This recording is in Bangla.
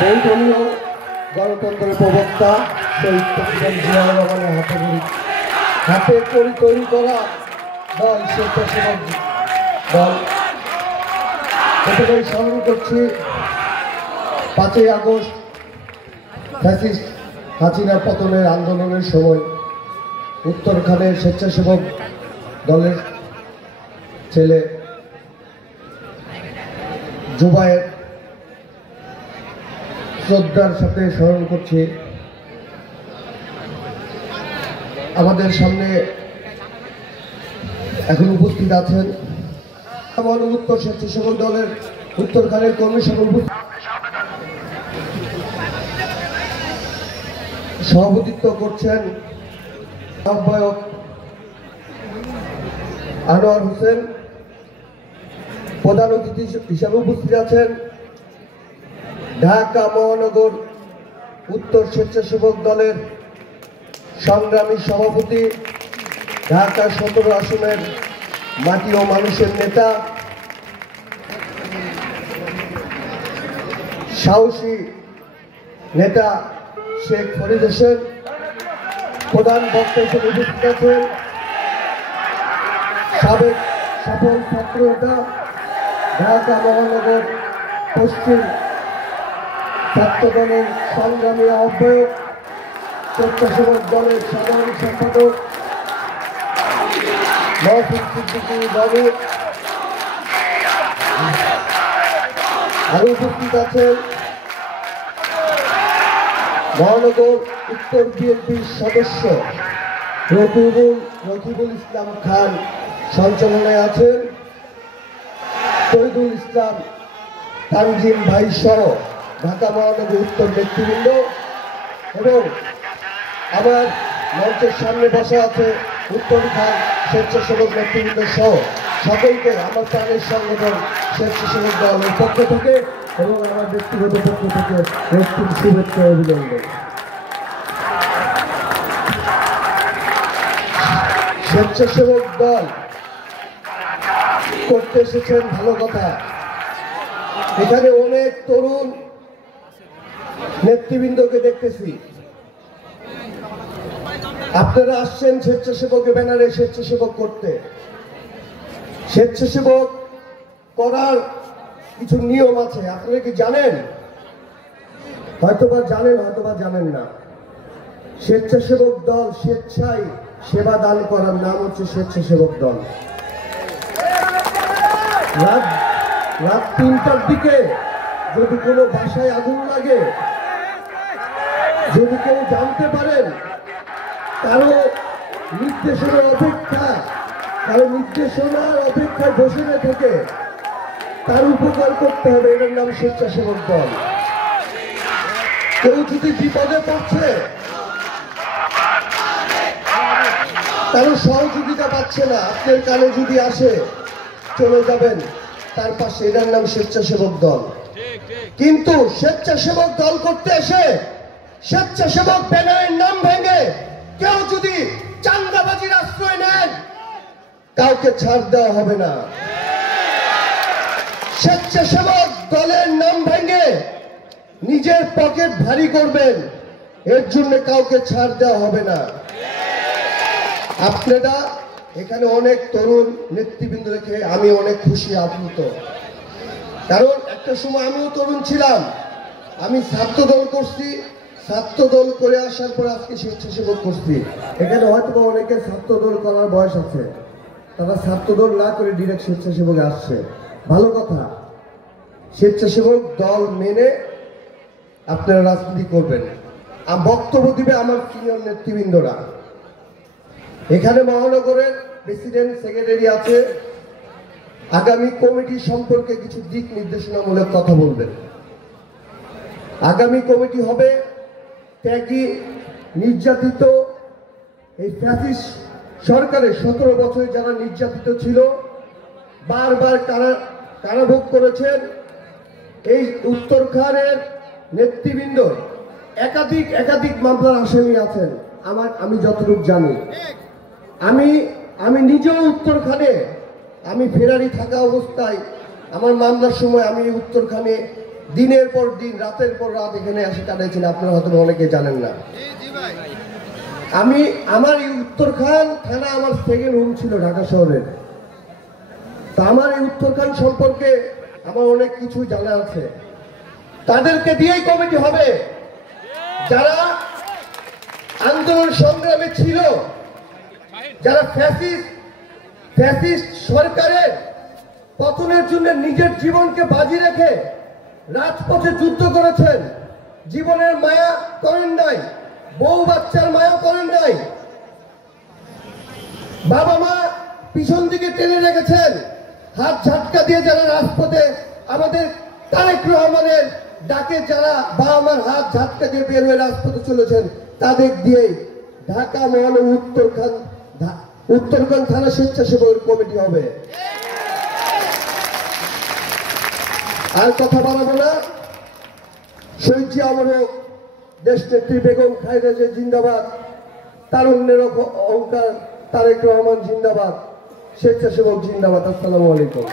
বহুদলীয় গণতন্ত্রের প্রবক্তা শহীদ প্রেসিডেন্ট জিয়াউর রহমানের হাতে তৈরি করা দল স্বেচ্ছাসেবক দল। প্রথমেই স্মরণ করছি 5ই আগস্ট ফ্যাসিস্ট হাসিনার পতনের আন্দোলনের সময় উত্তরখানের স্বেচ্ছাসেবক দলের ছেলে জুবায়ের শ্রদ্ধার সাথে স্মরণ করছি। আমাদের সামনে এখন উপস্থিত আছেন উত্তর স্বেচ্ছাসেবক দলের উত্তরখানের কর্মী সভাপতিত্ব করছেন আহ্বায়ক আনোয়ার হোসেন। প্রধান অতিথি হিসাবে উপস্থিত আছেন ঢাকা মহানগর উত্তর স্বেচ্ছাসেবক দলের সংগ্রামী সভাপতি, ঢাকা 17 আসনের মাটি ও মানুষের নেতা, সাহসী নেতা শেখ ফরিদ হোসেন। প্রধান বক্তা হিসেবে উপস্থিত আছেন সাবেক সফল ছাত্র নেতা, ঢাকা মহানগর পশ্চিম ছাত্র দলের সংগ্রামী আহ্বায়ক, স্বেচ্ছাসেবক দলের সাধারণ সম্পাদক মহসিন সিদ্দিকী বাবু। আরো উপস্থিত আছেন মহানগর উত্তর বিএনপির সদস্য রকিবুল ইসলাম খান, সঞ্চালনায় আছেন শহীদুল ইসলাম তানজিম ভাই সহ ঢাকা মহানগর উত্তর নেতৃবৃন্দ, এবং আমার মঞ্চের সামনে বসা আছে উত্তরখান স্বেচ্ছাসেবক নেতৃবৃন্দ সহ সকলকে আমার প্রাণের সংগঠন স্বেচ্ছাসেবক দলের পক্ষ থেকে এবং আমার ব্যক্তিগত পক্ষ থেকে রক্তিম শুভেচ্ছা অভিনন্দন। স্বেচ্ছাসেবক দল করতে এসেছেন ভালো কথা। এখানে অনেক তরুণ নেতৃবৃন্দকে দেখতেছি। আপনারা আসছেন স্বেচ্ছাসেবকের ব্যানারে স্বেচ্ছাসেবক করতে। স্বেচ্ছাসেবক করার কিছু নিয়ম আছে, আপনারা কি জানেন? হয়তোবা জানেন, হয়তোবা জানেন না। স্বেচ্ছাসেবক দল স্বেচ্ছায় সেবা দান করার নাম হচ্ছে স্বেচ্ছাসেবক দল। রাত 3টার দিকে যদি কোনো বাসায় আগুন লাগে, যদি কেউ জানতে পারেন কারো নির্দেশনার অপেক্ষায় বসে না থেকে তার উপকার করতে হবে, এটার নাম স্বেচ্ছাসেবক দল। কেউ যদি বিপদে পড়ছে, কারো সহযোগিতা পাচ্ছে না, আপনার কানে যদি আসে চলে যাবেন তার পাশে, এটার নাম স্বেচ্ছাসেবক দল। কিন্তু স্বেচ্ছাসেবক দল করতে এসে স্বেচ্ছাসেবক ব্যানারের নাম ভেঙে কেউ যদি চাঁদাবাজির আশ্রয় নেন, কাউকে ছাড় দেওয়া হবে না। স্বেচ্ছাসেবক দলের নাম ভেঙে নিজের পকেট ভারী করবেন, এর জন্য কাউকে ছাড় দেওয়া হবে না। আপনারা এখানে অনেক তরুণ নেতৃবৃন্দ দেখে আমি অনেক খুশি, আপ্লুত। কারণ একটা সময় আমিও তরুণ ছিলাম, আমি ছাত্র দল করছি, ছাত্র দল করে আসার পর আজকে স্বেচ্ছাসেবক করছি। এখানে হয়তো অনেকে ছাত্র দল করার বয়স আছে, তারা ছাত্র দল না করে ডিরেক্ট স্বেচ্ছাসেবকে আসছে, ভালো কথা। স্বেচ্ছাসেবক দল মেনে আপনারা রাজনীতি করবেন। বক্তব্য দিবে আমার সিনিয়র নেতৃবৃন্দরা। এখানে মহানগরের প্রেসিডেন্ট, সেক্রেটারি আছে, আগামী কমিটি সম্পর্কে কিছু দিক নির্দেশনামূলক কথা বলবেন। আগামী কমিটি হবে ত্যাগী, নির্যাতিত, এই ফ্যাসিস্ট সরকারের 17 বছরে যারা নির্যাতিত ছিল, বারবার কারাভোগ করেছেন, এই উত্তরখানের নেতৃবৃন্দ একাধিক মামলার আসামি আছেন। আমি যতটুকু জানি, আমি নিজেও উত্তরখানে, আমি ফেরারি থাকা অবস্থায় আমার মামলার সময় আমি উত্তরখানে দিনের পর দিন রাতের পর রাত এখানে এসে কাটাইছেন, আপনারা হয়তো অনেকে জানেন না। আমি আমার এই উত্তরখান থানা আমার সেকেন্ড হোম ছিল ঢাকা শহরের। তা আমার এই উত্তরখান সম্পর্কে আমার অনেক কিছু জানা আছে। তাদেরকে দিয়েই কমিটি হবে যারা আন্দোলন সংগ্রামে ছিল, যারা ফ্যাসিস্ট সরকারের পতনের জন্য নিজের জীবনকে বাজি রেখে রাজপথে যুদ্ধ করেছেন, জীবনের মায়া করেন নাই, বউ বাচ্চার মায়া করেন নাই, বাবা মা পিছন দিকে টেনে রেখেছেন, হাত ঝাটকা দিয়ে যারা রাজপথে আমাদের তারেক রহমানের ডাকে যারা বাবা মার হাত ঝাটকা দিয়ে বের হয়ে রাজপথে চলেছেন, তাদের দিয়ে ঢাকা মহানগর উত্তরখান থানা স্বেচ্ছাসেবক কমিটি হবে। আর কথা বাড়াবো না। শহীদ জিয়া অমর হোক, দেশ নেত্রী বেগম খালেদা জিয়া জিন্দাবাদ, তারুণ্যের অহংকার তারেক রহমান জিন্দাবাদ, স্বেচ্ছাসেবক জিন্দাবাদ। আসসালামু আলাইকুম।